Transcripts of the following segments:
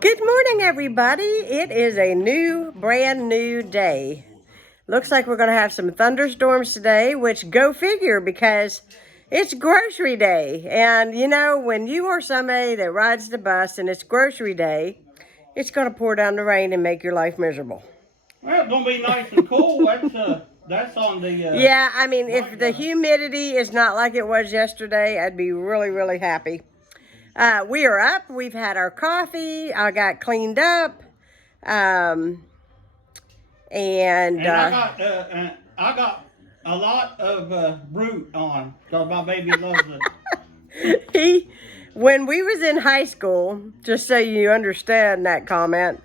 Good morning, everybody. It is a brand new day. Looks like we're going to have some thunderstorms today, which go figure because it's grocery day. And you know, when you are somebody that rides the bus and it's grocery day, it's going to pour down the rain and make your life miserable. Well, it's gonna be nice and cool. That's on the. Yeah, I mean, if the humidity is not like it was yesterday, I'd be really, really happy. We are up. We've had our coffee. I got cleaned up. And I got a lot of brute on because my baby loves it. When we was in high school, just so you understand that comment,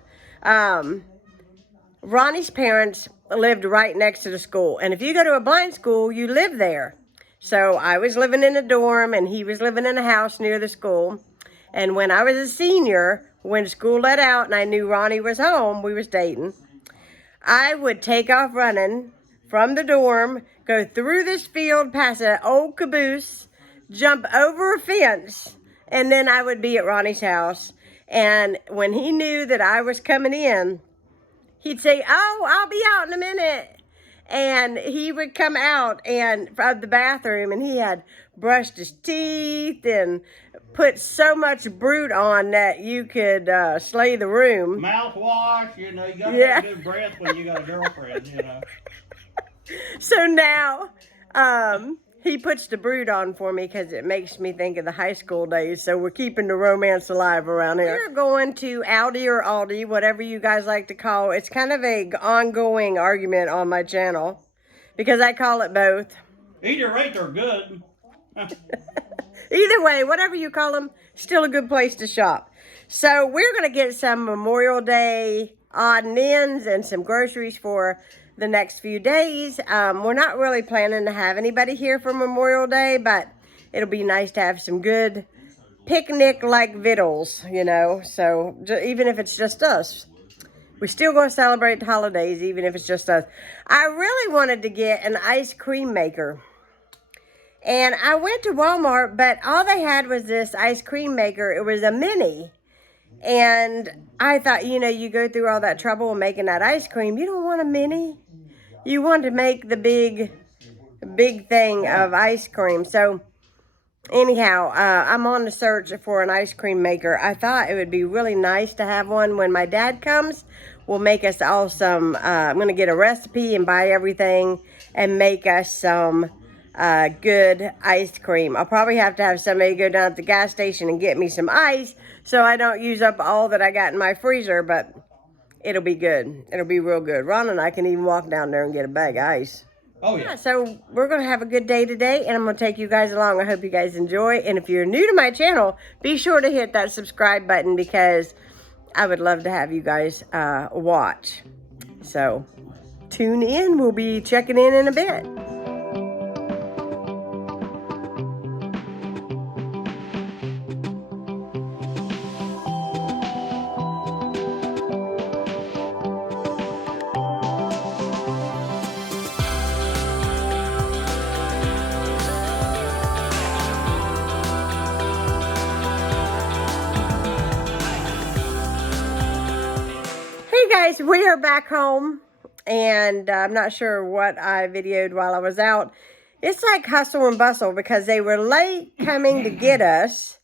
Ronnie's parents lived right next to the school. And if you go to a blind school, you live there. So I was living in a dorm and he was living in a house near the school. And when I was a senior, when school let out and I knew Ronnie was home, we was dating, I would take off running from the dorm, go through this field, past an old caboose, jump over a fence, and then I would be at Ronnie's house. And when he knew that I was coming in, he'd say, "Oh, I'll be out in a minute." And he would come out and from the bathroom and he had brushed his teeth and put so much brute on that you could slay the room. Mouthwash, you gotta have good breath when you got a girlfriend, So now he puts the brute on for me because it makes me think of the high school days. So we're keeping the romance alive around here. We're going to Aldi or Aldi, whatever you guys like to call it. It's kind of a ongoing argument on my channel because I call it both. Either way, they're good. Either way, whatever you call them, still a good place to shop. So we're going to get some Memorial Day odd and ends and some groceries for the next few days. We're not really planning to have anybody here for Memorial Day, but it'll be nice to have some good picnic-like victuals, So even if it's just us, we're still going to celebrate the holidays, even if it's just us. I really wanted to get an ice cream maker. And I went to Walmart, but all they had was this ice cream maker. It was a mini. And I thought, you go through all that trouble making that ice cream. You don't want a mini. You want to make the big thing of ice cream. So anyhow, I'm on the search for an ice cream maker. I thought it would be really nice to have one when my dad comes. We'll make us all some, I'm going to get a recipe and buy everything and make us some good ice cream. I'll probably have to have somebody go down at the gas station and get me some ice so I don't use up all that I got in my freezer, but it'll be good. It'll be real good. Ron and I can even walk down there and get a bag of ice. Oh, yeah. So we're going to have a good day today, and I'm going to take you guys along. I hope you guys enjoy. And if you're new to my channel, be sure to hit that subscribe button because I would love to have you guys watch. So tune in. We'll be checking in a bit. Guys, we are back home, and I'm not sure what I videoed while I was out. It's like hustle and bustle because they were late coming to get us.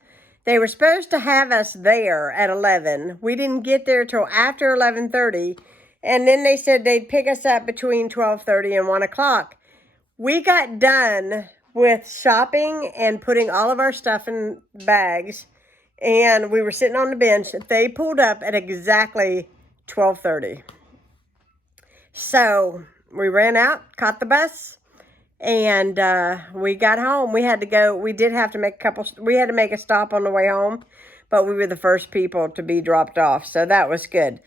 They were supposed to have us there at 11. We didn't get there till after 11:30, and then they said they'd pick us up between 12:30 and 1 o'clock. We got done with shopping and putting all of our stuff in bags, and we were sitting on the bench. They pulled up at exactly 12:30. So we ran out, caught the bus, and we got home. We had to go. We did have to make we had to make a stop on the way home, but we were the first people to be dropped off. So that was good.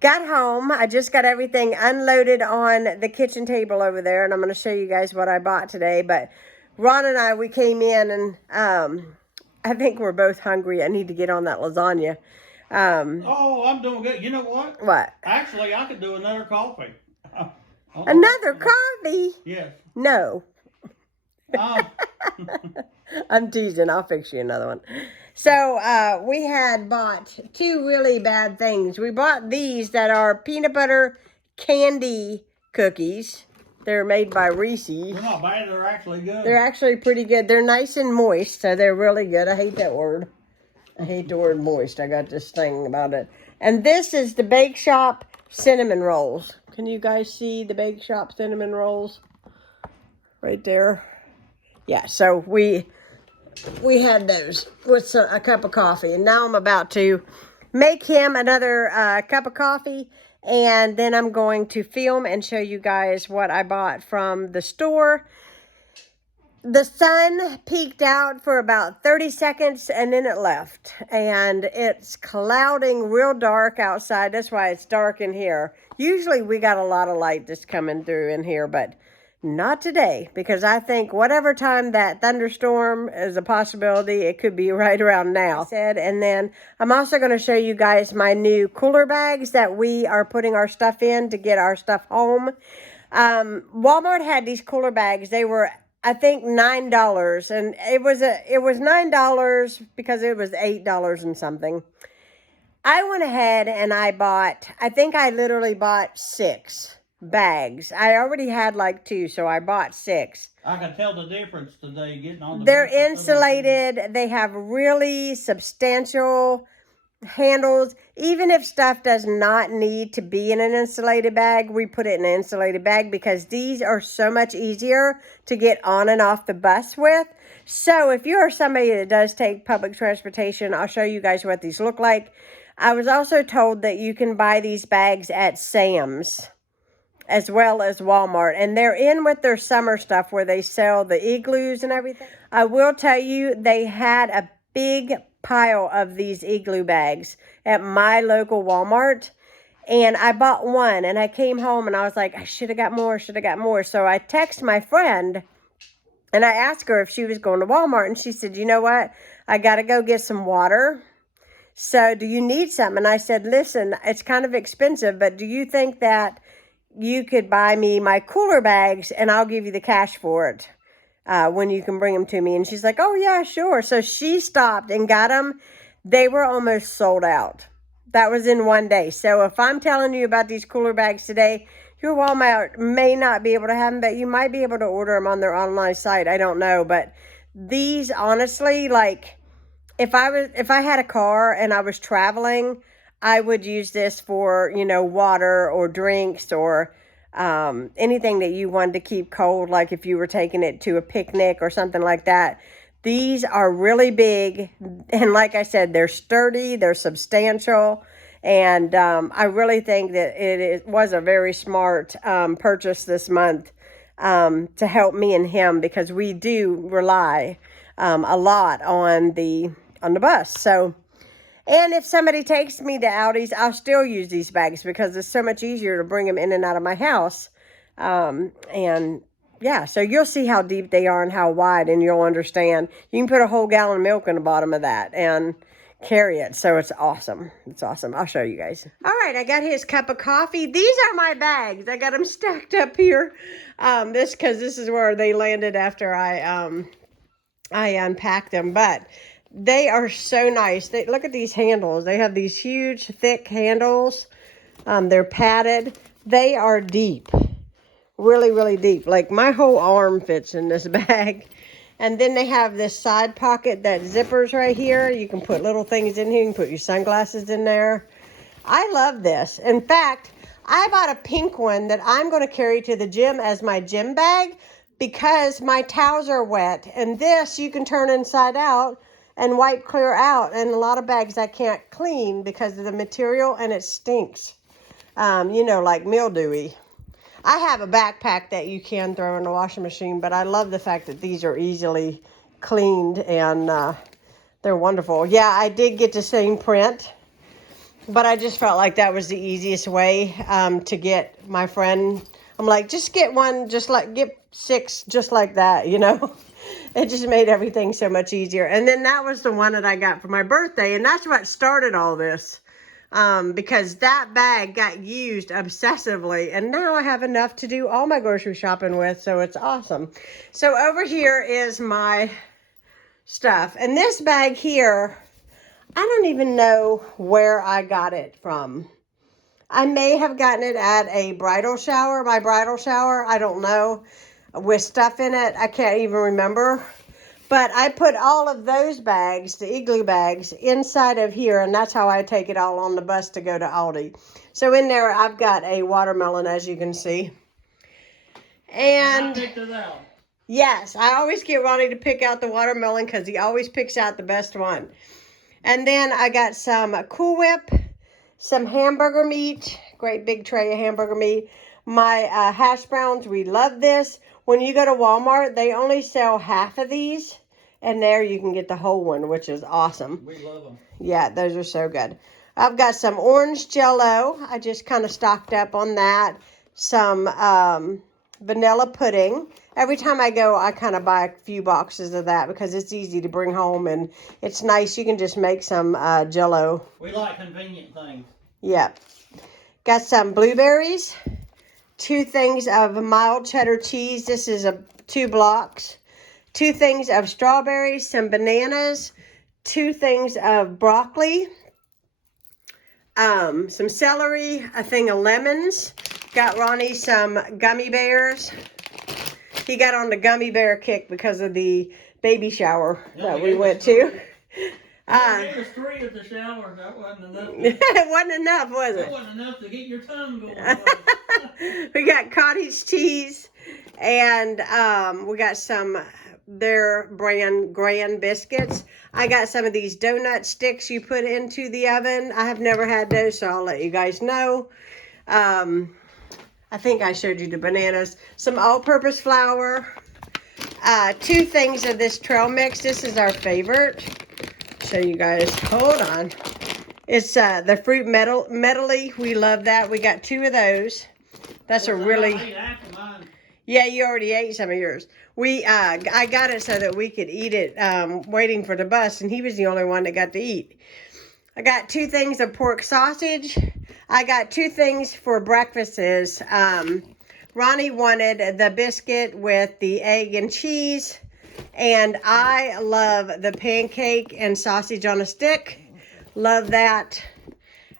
Got home. I just got everything unloaded on the kitchen table over there, and I'm going to show you guys what I bought today. But Ron and I, we came in, and I think we're both hungry. I need to get on that lasagna. Oh, I'm doing good. You know what? What? Actually, I could do another coffee. Another coffee? Yes. No. I'm teasing. I'll fix you another one. So we had bought two really bad things. We bought these that are peanut butter candy cookies. They're made by Reese's. They're not bad. They're actually good. They're actually pretty good. They're nice and moist, so they're really good. I hate that word. I hate the word moist. I got this thing about it. And this is the Bake Shop cinnamon rolls. Can you guys see the Bake Shop cinnamon rolls? Right there. Yeah, so we had those with a cup of coffee. And now I'm about to make him another cup of coffee. And then I'm going to film and show you guys what I bought from the store. The sun peeked out for about 30 seconds and then it left. And it's clouding real dark outside. That's why it's dark in here. Usually we got a lot of light that's coming through in here, but not today. Because I think whatever time that thunderstorm is a possibility, it could be right around now. And then I'm also going to show you guys my new cooler bags that we are putting our stuff in to get our stuff home. Walmart had these cooler bags. They were, I think, $9, and it was $9 because it was $8 and something. I went ahead and I literally bought 6 bags. I already had like 2, so I bought 6. I can tell the difference today getting on the. They're insulated. They have really substantial handles. Even if stuff does not need to be in an insulated bag, we put it in an insulated bag because these are so much easier to get on and off the bus with. So if you are somebody that does take public transportation, I'll show you guys what these look like. I was also told that you can buy these bags at Sam's as well as Walmart, and they're in with their summer stuff where they sell the igloos and everything. I will tell you, they had a big pile of these igloo bags at my local Walmart, and I bought one, and I came home and I was like, I should have got more. So I texted my friend and I asked her if she was going to Walmart, and she said, you know what, I got to go get some water. So do you need some? And I said, listen, it's kind of expensive, but do you think that you could buy me my cooler bags and I'll give you the cash for it when you can bring them to me? And she's like, oh yeah, sure. So she stopped and got them. They were almost sold out. That was in one day. So if I'm telling you about these cooler bags today, your Walmart may not be able to have them, but you might be able to order them on their online site. I don't know. But these, honestly, like, if I had a car and I was traveling, I would use this for, water or drinks or anything that you wanted to keep cold, like if you were taking it to a picnic or something like that. These are really big, and like I said, they're sturdy, they're substantial, and I really think that it was a very smart purchase this month to help me and him, because we do rely a lot on the bus. So, and if somebody takes me to Aldi's, I'll still use these bags because it's so much easier to bring them in and out of my house. And yeah, so you'll see how deep they are and how wide, and you'll understand. You can put a whole gallon of milk in the bottom of that and carry it. So it's awesome. It's awesome. I'll show you guys. All right, I got his cup of coffee. These are my bags. I got them stacked up here. Because this is where they landed after I unpacked them. But they are so nice. Look at these handles. They have these huge, thick handles. They're padded. They are deep. Really, really deep. Like my whole arm fits in this bag. And then they have this side pocket that zippers right here. You can put little things in here. You can put your sunglasses in there. I love this. In fact, I bought a pink one that I'm going to carry to the gym as my gym bag because my towels are wet. And this you can turn inside out and wipe clear out. And a lot of bags I can't clean because of the material, and it stinks. Like mildewy. I have a backpack that you can throw in the washing machine, but I love the fact that these are easily cleaned, and they're wonderful. Yeah, I did get the same print, but I just felt like that was the easiest way to get my friend. I'm like, just get one, get 6 just like that, It just made everything so much easier. And then that was the one that I got for my birthday, and that's what started all this. Because that bag got used obsessively, and now I have enough to do all my grocery shopping with, so it's awesome. So over here is my stuff. And this bag here, I don't even know where I got it from. I may have gotten it at a bridal shower, my bridal shower, I don't know, with stuff in it. I can't even remember. But I put all of those bags, the igloo bags, inside of here, and that's how I take it all on the bus to go to Aldi. So in there, I've got a watermelon, as you can see. And I picked it out. Yes, I always get Ronnie to pick out the watermelon because he always picks out the best one. And then I got some Cool Whip, some hamburger meat, great big tray of hamburger meat. My hash browns, we love this. When you go to Walmart, they only sell half of these. And there you can get the whole one, which is awesome. We love them. Yeah, those are so good. I've got some orange Jell-O. I just kind of stocked up on that. Some vanilla pudding. Every time I go, I kind of buy a few boxes of that because it's easy to bring home and it's nice. You can just make some Jell-O. We like convenient things. Yep. Got some blueberries. 2 things of mild cheddar cheese. This is 2 blocks. 2 things of strawberries, some bananas, 2 things of broccoli, some celery, a thing of lemons. Got Ronnie some gummy bears. He got on the gummy bear kick because of the baby shower that we went to. It was 3 at the shower. That wasn't enough. It wasn't enough, was it? That wasn't enough to get your tongue going. We got cottage cheese, and we got some their brand Grand biscuits. I got some of these donut sticks you put into the oven. I have never had those, so I'll let you guys know. I think I showed you the bananas. Some all-purpose flour. 2 things of this trail mix. This is our favorite. Show you guys. Hold on. It's the fruit medley. We love that. We got 2 of those. That's a really... Yeah, you already ate some of yours. I got it so that we could eat it waiting for the bus, and he was the only one that got to eat. I got 2 things of pork sausage. I got 2 things for breakfasts. Ronnie wanted the biscuit with the egg and cheese, and I love the pancake and sausage on a stick. Love that.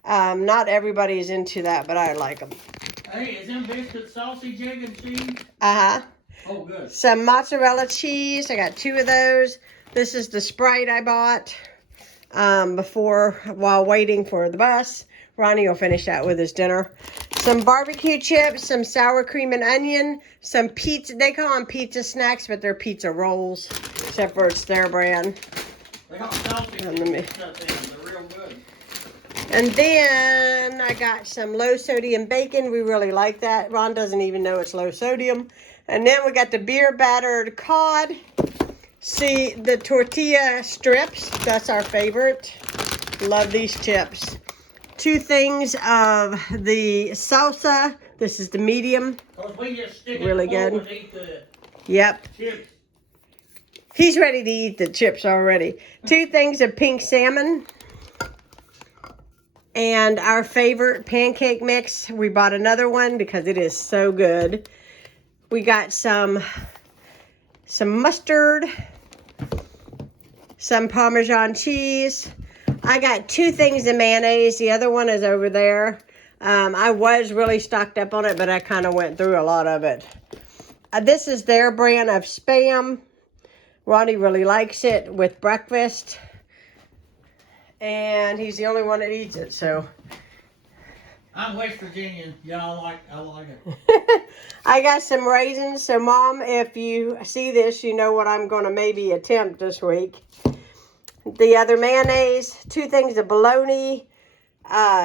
Not everybody's into that, but I like them. Hey, is them biscuits sausage, egg, and cheese? Uh-huh. Oh, good. Some mozzarella cheese. I got 2 of those. This is the Sprite I bought while waiting for the bus. Ronnie will finish that with his dinner. Some barbecue chips, some sour cream and onion, some pizza. They call them pizza snacks, but they're pizza rolls, except for it's their brand. They got sausage and stuff in them. They're real good. And then I got some low sodium bacon. We really like that. Ron doesn't even know it's low sodium. And then we got the beer battered cod. See, the tortilla strips. That's our favorite. Love these chips. 2 things of the salsa. This is the medium. We just stick really it good. And eat the Yep. chips. He's ready to eat the chips already. 2 things of pink salmon. And our favorite pancake mix. We bought another one because it is so good. We got some mustard, some Parmesan cheese. I got 2 things of mayonnaise. The other one is over there. I was really stocked up on it, but I kind of went through a lot of it. This is their brand of Spam. Ronnie really likes it with breakfast. And he's the only one that eats it, so. I'm West Virginian. Yeah, I like it. I got some raisins. So, Mom, if you see this, you know what I'm going to maybe attempt this week. The other mayonnaise, 2 things of bologna,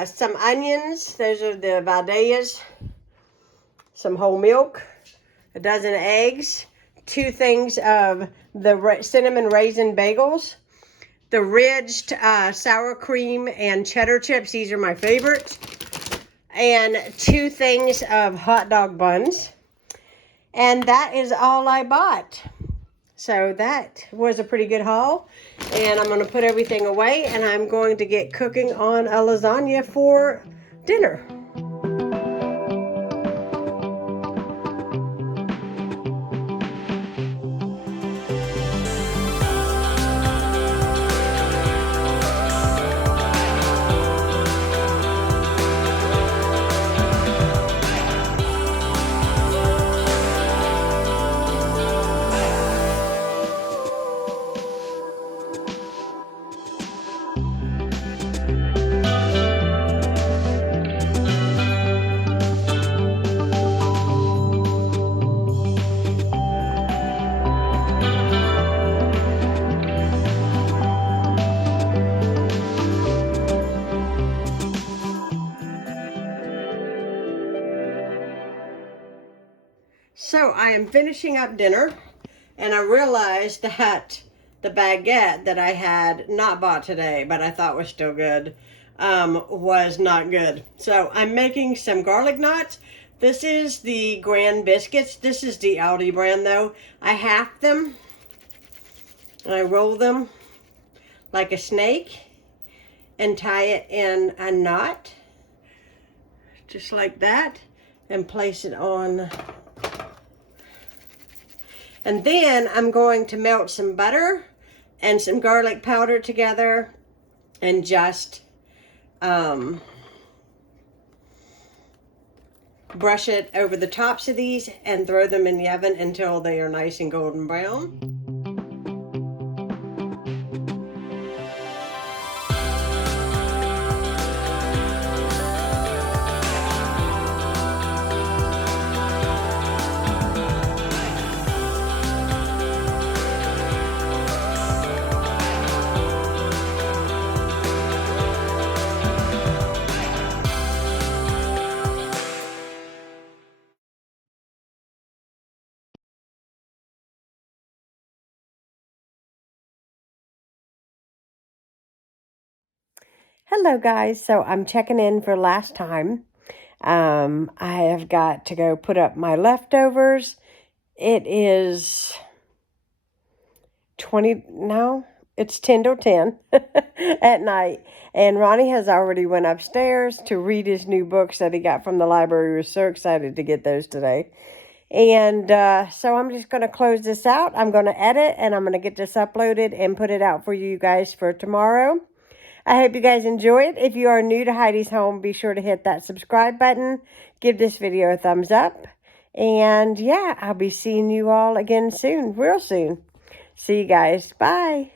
some onions. Those are the Valdez. Some whole milk, a dozen eggs, 2 things of the cinnamon raisin bagels, the ridged sour cream and cheddar chips. These are my favorites. And 2 things of hot dog buns. And that is all I bought. So that was a pretty good haul. And I'm going to put everything away, and I'm going to get cooking on a lasagna for dinner. So I am finishing up dinner, and I realized that the baguette that I had not bought today, but I thought was still good, was not good. So I'm making some garlic knots. This is the Grand Biscuits. This is the Aldi brand though. I half them, and I roll them like a snake and tie it in a knot, just like that, and place it on. And then I'm going to melt some butter and some garlic powder together and just brush it over the tops of these and throw them in the oven until they are nice and golden brown. Hello guys, so I'm checking in for last time. I have got to go put up my leftovers. It is 10 till 10 at night. And Ronnie has already went upstairs to read his new books that he got from the library. We're so excited to get those today. And so I'm just going to close this out. I'm going to edit and I'm going to get this uploaded and put it out for you guys for tomorrow. I hope you guys enjoy it. If you are new to Heidi's Home, be sure to hit that subscribe button. Give this video a thumbs up. And yeah, I'll be seeing you all again soon, real soon. See you guys. Bye.